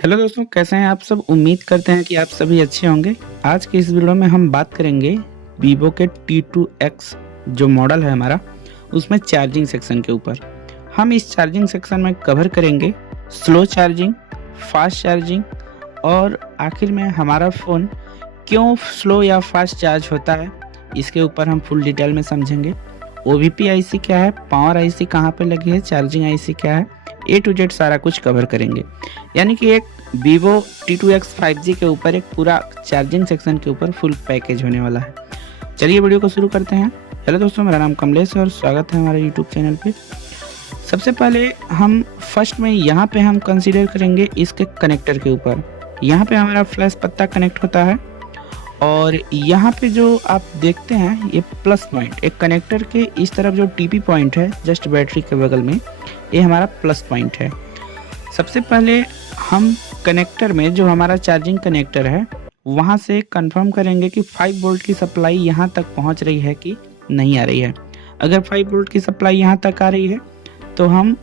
Hello दोस्तों, कैसे हैं आप सब। उम्मीद करते हैं कि आप सभी अच्छे होंगे। आज के इस वीडियो में हम बात करेंगे वीवो के T2X जो मॉडल है हमारा, उसमें चार्जिंग सेक्शन के ऊपर। हम इस चार्जिंग सेक्शन में कवर करेंगे स्लो चार्जिंग, फास्ट चार्जिंग और आखिर में हमारा फ़ोन क्यों स्लो या फास्ट चार्ज होता है, इसके ऊपर हम फुल डिटेल में समझेंगे। OVP IC क्या है, पावर IC कहाँ पे लगी है, चार्जिंग IC क्या है, A to Z सारा कुछ कवर करेंगे। यानी कि एक Vivo T2X 5G के ऊपर एक पूरा चार्जिंग सेक्शन के ऊपर फुल पैकेज होने वाला है। चलिए वीडियो को शुरू करते हैं। हेलो दोस्तों, मेरा नाम कमलेश है और स्वागत है हमारे यूट्यूब चैनल पे। सबसे पहले हम फर्स्ट में यहाँ पे हम कंसीडर करेंगे इसके कनेक्टर के ऊपर। यहाँ पे हमारा फ्लैश पत्ता कनेक्ट होता है और यहाँ पे जो आप देखते हैं ये प्लस पॉइंट, एक कनेक्टर के इस तरफ जो TP पॉइंट है जस्ट बैटरी के बगल में, ये हमारा प्लस पॉइंट है। सबसे पहले हम कनेक्टर में जो हमारा चार्जिंग कनेक्टर है वहाँ से कंफर्म करेंगे कि 5 वोल्ट की सप्लाई यहाँ तक पहुँच रही है कि नहीं आ रही है। अगर 5 वोल्ट की सप्लाई यहाँ तक आ रही है तो हम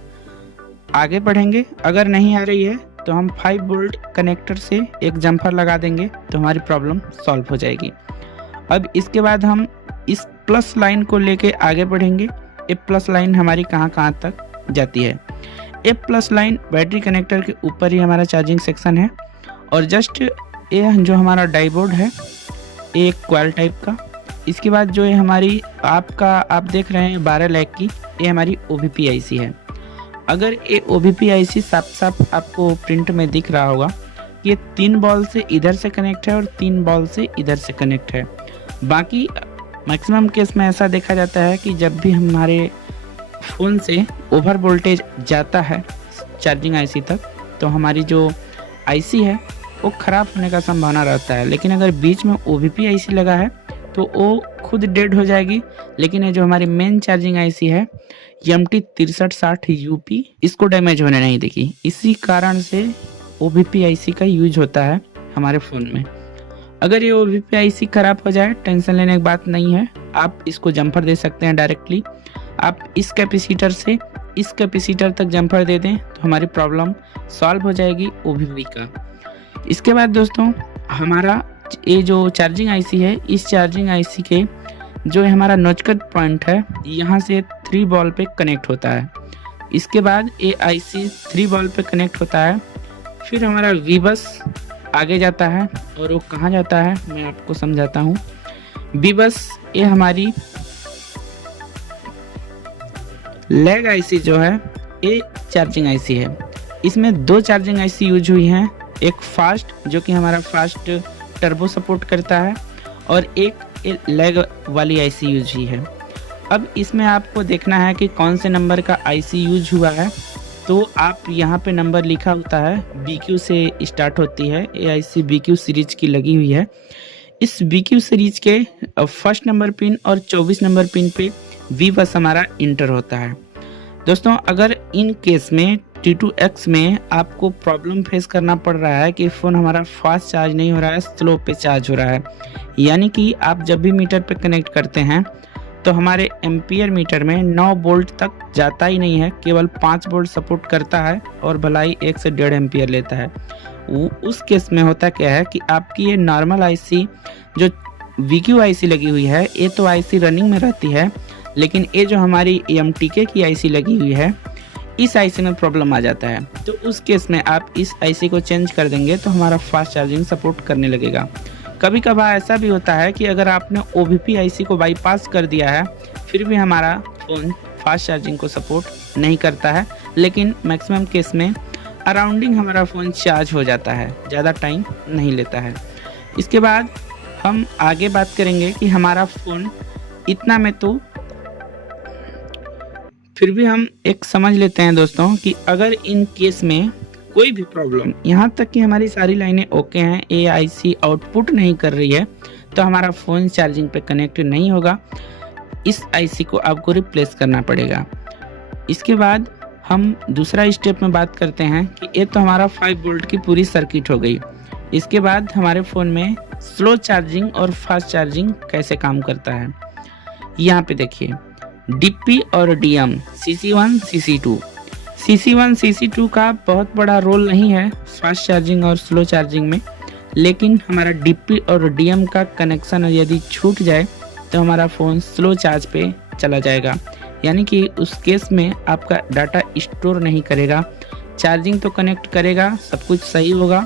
आगे बढ़ेंगे, अगर नहीं आ रही है तो हम 5 वोल्ट कनेक्टर से एक जम्फर लगा देंगे तो हमारी प्रॉब्लम सॉल्व हो जाएगी। अब इसके बाद हम इस प्लस लाइन को लेके आगे बढ़ेंगे। ये प्लस लाइन हमारी कहाँ कहाँ तक जाती है। ये प्लस लाइन बैटरी कनेक्टर के ऊपर ही हमारा चार्जिंग सेक्शन है और जस्ट ये जो हमारा डाईबोर्ड है एक क्वाल टाइप का। इसके बाद जो है हमारी आप देख रहे हैं 12 लैक की, ये हमारी OVP IC है। अगर ये OVP IC साफ साफ आपको प्रिंट में दिख रहा होगा कि ये 3 बॉल से इधर से कनेक्ट है और 3 बॉल से इधर से कनेक्ट है। बाकी मैक्सिमम केस में ऐसा देखा जाता है कि जब भी हमारे फ़ोन से ओवर वोल्टेज जाता है चार्जिंग IC तक तो हमारी जो IC है वो ख़राब होने का संभावना रहता है। लेकिन अगर बीच में OVP IC लगा है तो वो खुद डेड हो जाएगी। लेकिन ये जो हमारी मेन चार्जिंग IC है MT 6360 UP, इसको डैमेज होने नहीं देगी। इसी कारण से OVP IC का यूज होता है हमारे फ़ोन में। अगर ये OVP IC ख़राब हो जाए टेंशन लेने की बात नहीं है, आप इसको जम्फर दे सकते हैं डायरेक्टली। आप इस कैपेसिटर से इस कैपेसिटर तक जम्फर दे दें तो हमारी प्रॉब्लम सॉल्व हो जाएगी OVP का। इसके बाद दोस्तों हमारा ये जो चार्जिंग IC है, इस चार्जिंग IC के जो हमारा नोचकट पॉइंट है यहाँ से 3 बॉल पे कनेक्ट होता है। इसके बाद ये IC 3 बॉल पे कनेक्ट होता है। फिर हमारा V-बस आगे जाता है और वो कहाँ जाता है मैं आपको समझाता हूँ। V-बस ये हमारी लैग IC जो है ये चार्जिंग IC है। इसमें 2 चार्जिंग IC यूज हुई हैं, एक फास्ट जो कि हमारा फास्ट टर्बो सपोर्ट करता है और एक लैग वाली IC यूज हुई है। अब इसमें आपको देखना है कि कौन से नंबर का IC यूज हुआ है। तो आप यहाँ पे नंबर लिखा होता है, BQ से स्टार्ट होती है ये IC, BQ सीरीज की लगी हुई है। इस BQ सीरीज के फर्स्ट नंबर पिन और 24 नंबर पिन पे V-बस हमारा इंटर होता है। दोस्तों अगर इन केस में T2X में आपको प्रॉब्लम फेस करना पड़ रहा है कि फ़ोन हमारा फास्ट चार्ज नहीं हो रहा है, स्लो पे चार्ज हो रहा है, यानी कि आप जब भी मीटर पे कनेक्ट करते हैं तो हमारे एम्पियर मीटर में 9 वोल्ट तक जाता ही नहीं है, केवल 5 वोल्ट सपोर्ट करता है और भलाई 1 से 1.5 एम्पियर लेता है। उस केस में होता क्या है कि आपकी ये नॉर्मल IC जो VQ IC लगी हुई है ये तो IC रनिंग में रहती है, लेकिन ये जो हमारी MTK की IC लगी हुई है इस IC में प्रॉब्लम आ जाता है। तो उस केस में आप इस IC को चेंज कर देंगे तो हमारा फास्ट चार्जिंग सपोर्ट करने लगेगा। कभी कभार ऐसा भी होता है कि अगर आपने OVP IC को बाईपास कर दिया है फिर भी हमारा फ़ोन फास्ट चार्जिंग को सपोर्ट नहीं करता है, लेकिन मैक्सिमम केस में अराउंडिंग हमारा फ़ोन चार्ज हो जाता है, ज़्यादा टाइम नहीं लेता है। इसके बाद हम आगे बात करेंगे कि हमारा फ़ोन इतना में तो फिर भी हम एक समझ लेते हैं दोस्तों कि अगर इन केस में कोई भी प्रॉब्लम, यहाँ तक कि हमारी सारी लाइनें ओके हैं, ये IC आउटपुट नहीं कर रही है तो हमारा फ़ोन चार्जिंग पे कनेक्ट नहीं होगा। इस IC को आपको रिप्लेस करना पड़ेगा। इसके बाद हम दूसरा स्टेप में बात करते हैं कि ये तो हमारा 5 वोल्ट की पूरी सर्किट हो गई। इसके बाद हमारे फ़ोन में स्लो चार्जिंग और फास्ट चार्जिंग कैसे काम करता है। यहाँ पे देखिए DP और DM, CC1 CC2 CC1 CC2 का बहुत बड़ा रोल नहीं है फास्ट चार्जिंग और स्लो चार्जिंग में, लेकिन हमारा DP और DM का कनेक्शन यदि छूट जाए तो हमारा फ़ोन स्लो चार्ज पे चला जाएगा, यानी कि उस केस में आपका डाटा स्टोर नहीं करेगा। चार्जिंग तो कनेक्ट करेगा, सब कुछ सही होगा,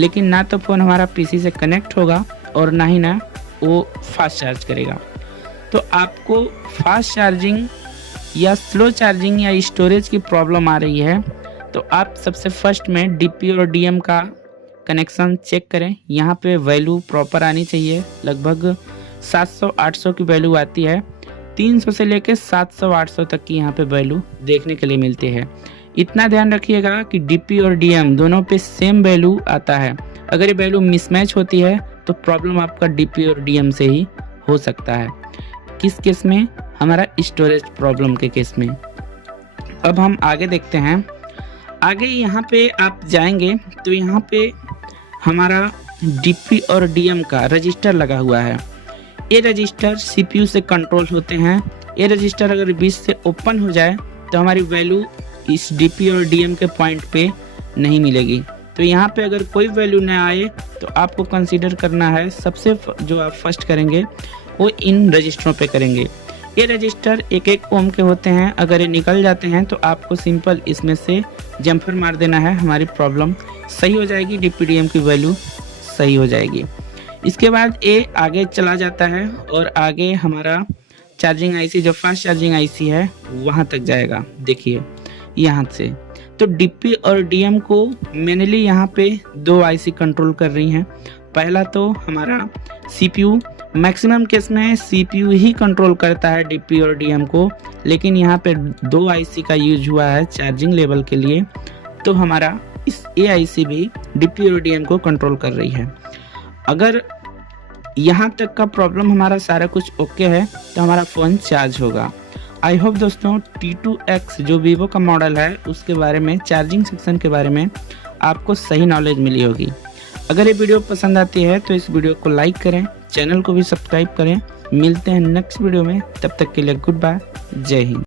लेकिन ना तो फ़ोन हमारा PC से कनेक्ट होगा और ना ही ना वो फास्ट चार्ज करेगा। तो आपको फास्ट चार्जिंग या स्लो चार्जिंग या स्टोरेज की प्रॉब्लम आ रही है तो आप सबसे फर्स्ट में DP और DM का कनेक्शन चेक करें। यहाँ पे वैल्यू प्रॉपर आनी चाहिए, लगभग 700-800 की वैल्यू आती है। 300 से लेकर 700-800 तक की यहाँ पे वैल्यू देखने के लिए मिलती है। इतना ध्यान रखिएगा कि DP और DM दोनों पे सेम वैल्यू आता है। अगर ये वैल्यू मिसमैच होती है तो प्रॉब्लम आपका DP और DM से ही हो सकता है। किस केस में? हमारा स्टोरेज प्रॉब्लम के केस में। अब हम आगे देखते हैं। आगे यहाँ पे आप जाएंगे तो यहाँ पे हमारा DP और DM का रजिस्टर लगा हुआ है। ये रजिस्टर CPU से कंट्रोल होते हैं। ये रजिस्टर अगर बीच से ओपन हो जाए तो हमारी वैल्यू इस DP और DM के पॉइंट पे नहीं मिलेगी। तो यहाँ पे अगर कोई वैल्यू न आए तो आपको कंसीडर करना है, सबसे जो आप फर्स्ट करेंगे वो इन रजिस्टरों पे करेंगे। ये रजिस्टर 1-1 ओम के होते हैं। अगर ये निकल जाते हैं तो आपको सिंपल इसमें से जम्पर मार देना है, हमारी प्रॉब्लम सही हो जाएगी, DP DM की वैल्यू सही हो जाएगी। इसके बाद ये आगे चला जाता है और आगे हमारा चार्जिंग IC जो फास्ट चार्जिंग IC है वहाँ तक जाएगा। देखिए यहाँ से तो DP और DM को मेनली यहाँ पे 2 IC कंट्रोल कर रही हैं। पहला तो हमारा CPU, मैक्सिमम केस में CPU ही कंट्रोल करता है DP और DM को, लेकिन यहाँ पे 2 IC का यूज हुआ है चार्जिंग लेवल के लिए, तो हमारा इस AIC भी DP और DM को कंट्रोल कर रही है। अगर यहाँ तक का प्रॉब्लम हमारा सारा कुछ ओके है तो हमारा फ़ोन चार्ज होगा। आई होप दोस्तों T2X जो वीवो का मॉडल है उसके बारे में, चार्जिंग सेक्शन के बारे में आपको सही नॉलेज मिली होगी। अगर ये वीडियो पसंद आती है तो इस वीडियो को लाइक करें, चैनल को भी सब्सक्राइब करें। मिलते हैं नेक्स्ट वीडियो में, तब तक के लिए गुड बाय, जय हिंद।